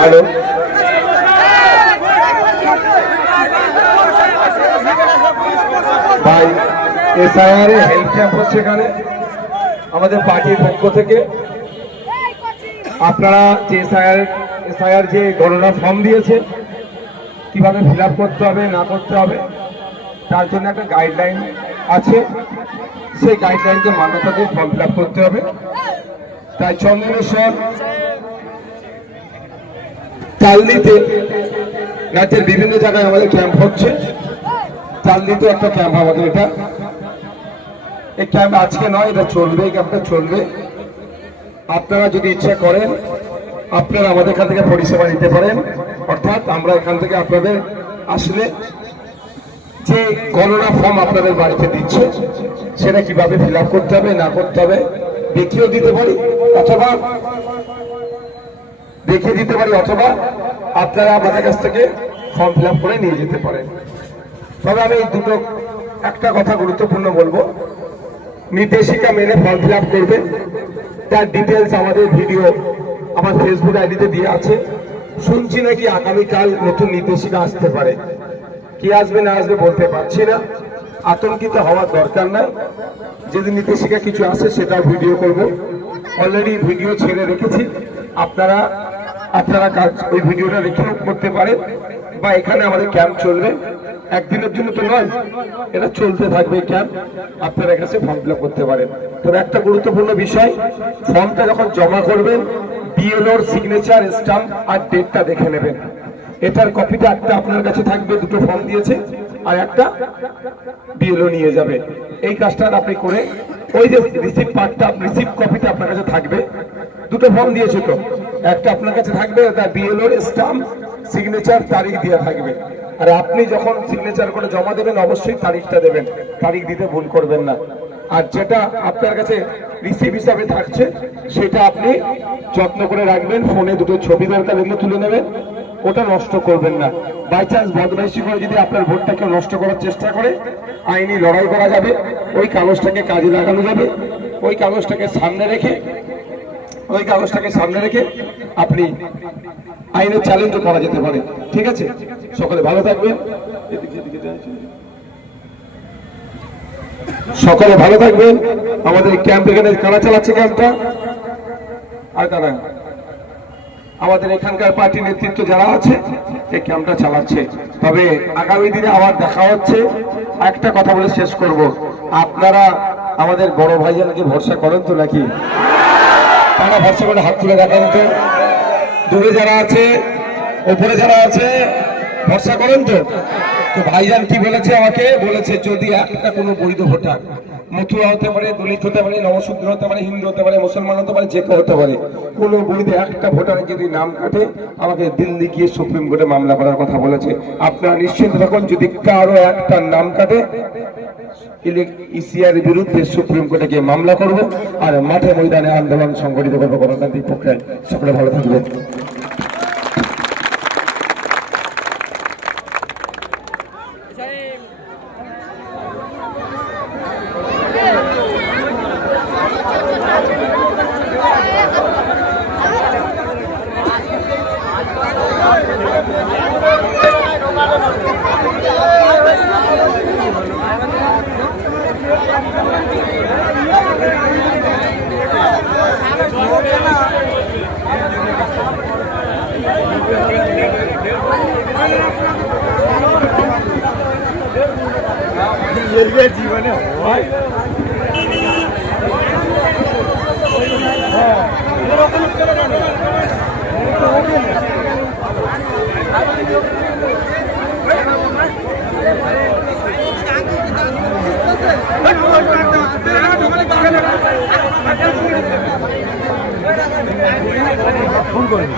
Hello भाई SIR help camp হচ্ছে এখানে আমাদের পার্টির পক্ষ থেকে। আপনারা যে এসআইআর যে গণনা ফর্ম দিয়েছে কিভাবে ফিল আপ করতে হবে না করতে হবে তার জন্য একটা গাইডলাইন আছে, সেই গাইডলাইনকে মান্যতা দিয়ে ফর্ম ফিল আপ করতে হবে। তাই চন্দনেশ্বর তালদিতে রাজ্যের বিভিন্ন জায়গায় আমাদের ক্যাম্প হচ্ছে। তালদিতে একটা ক্যাম্প আমাদের, এটা এই ক্যাম্প আজকে নয়, এটা চলবে, এই ক্যাম্পটা চলবে। আপনারা যদি ইচ্ছা করেন আপনারা আমাদের এখান থেকে পরিষেবা নিতে পারেন, অর্থাৎ আমরা এখান থেকে আপনাদের আসলে যে গণনা ফর্ম আপনাদের বাড়িতে দিচ্ছে সেটা কিভাবে ফিল আপ করতে হবে না করতে হবে দেখিয়েও দিতে পারি, অথবা দেখিয়ে দিতে পারি, অথবা আপনারা আমাদের কাছ থেকে ফর্ম ফিল আপ করে নিয়ে যেতে পারেন। তবে আমি দুটো একটা কথা গুরুত্বপূর্ণ বলবো, নির্দেশিকা মেনে ফর্ম ফিল আপ করবেন। তার ডিটেলস আমাদের ভিডিও আমার ফেসবুক আইডিতে দিয়ে আছে। শুনছি নাকি আগামীকাল নতুন নির্দেশিকা আসতে পারে, কি আসবে না আসবে বলতে পারছি না, আতঙ্কিত হওয়ার দরকার নাই। যদি নির্দেশিকা কিছু আসে সেটা ভিডিও করব, অলরেডি ভিডিও ছেড়ে রেখেছি, আপনারা ওই ভিডিওটা রেখেও করতে পারেন। বা এখানে আমাদের ক্যাম্প চলবে, একদিনের জন্য তো নয়, এটা চলতে থাকবে ক্যাম্প, আপনারা কাছে ফর্ম ফিল আপ করতে পারেন। তবে একটা গুরুত্বপূর্ণ বিষয়, ফর্মটা যখন জমা করবেন বিএলওর সিগনেচার, স্টাম্প আর ডেটটা দেখে নেবেন। এটার কপিটা একটা আপনার কাছে থাকবে, দুটো ফর্ম দিয়েছে আর একটা বিএলও নিয়ে যাবে। এই কাজটা আপনি করে ওই যে রিসিপ্ট পার্টটা, রিসিপ্ট কপিটা আপনার কাছে থাকবে, দুটো ফর্ম দিয়েছে তো, একটা আপনার কাছে থাকবে, তার বিএলওর স্টাম্প, সিগনেচার, তারিখ দেওয়া থাকবে। আর আপনি যখন সিগনেচার করে জমা দেবেন অবশ্যই তারিখটা দেবেন, তারিখ দিতে ভুল করবেন না। আর যেটা আপনার কাছে রিসিভ হিসাবে থাকছে সেটা আপনি যত্ন করে রাখবেন, ফোনে দুটো ছবি দরকার এগুলো তুলে নেবেন, ওটা নষ্ট করবেন না। বাই চান্স বদমাইশি করে যদি আপনার ভোটটা কেউ নষ্ট করার চেষ্টা করে আইনি লড়াই করা যাবে, ওই কাগজটাকে কাজে লাগানো যাবে, ওই কাগজটাকে সামনে রেখে আপনি আইনের চ্যালেঞ্জও করা যেতে পারে। ঠিক আছে, সকলে ভালো থাকবেন, সকলে ভালো থাকবেন। আমাদের ক্যাম্প এখানে কারা চালাচ্ছে ক্যাম্পটা, আর কারা আমাদের এখানকার পার্টি নেতৃত্ব যারা আছে এই ক্যাম্পটা চালাচ্ছে। তবে আগামী দিনে আবার দেখা হচ্ছে। একটা কথা বলে শেষ করব, আপনারা আমাদের বড় ভাইজানকে ভরসা করেন তো নাকি? তারা ভরসা করে হাত তুলে দেখান তো, দূরে যারা আছে ওপরে যারা আছে ভরসা করেন তো? তো ভাইজান কি বলেছে আমাকে, বলেছে যদি একটা কোনো বৈধ ভোটার, মথুরা হতে পারে, দলিত হতে পারে, নবশূদ্র হতে পারে, হিন্দু হতে পারে, মুসলমান হতে পারে, যে কেউ হতে পারে, কোনো বৈধ একটা ভোটারের যদি নাম কাটে আমাকে দিল্লি গিয়ে সুপ্রিম কোর্টে মামলা করার কথা বলেছে। আপনারা নিশ্চিন্ত থাকুন, যদি কারো একটা নাম কাটে ইসিআর বিরুদ্ধে সুপ্রিম কোর্টে গিয়ে মামলা করব আর মাঠে ময়দানে আন্দোলন সংগঠিত করবো গণতান্ত্রিক পক্ষে। সকলে ভালো থাকবেন। জীবনে ফোন করবি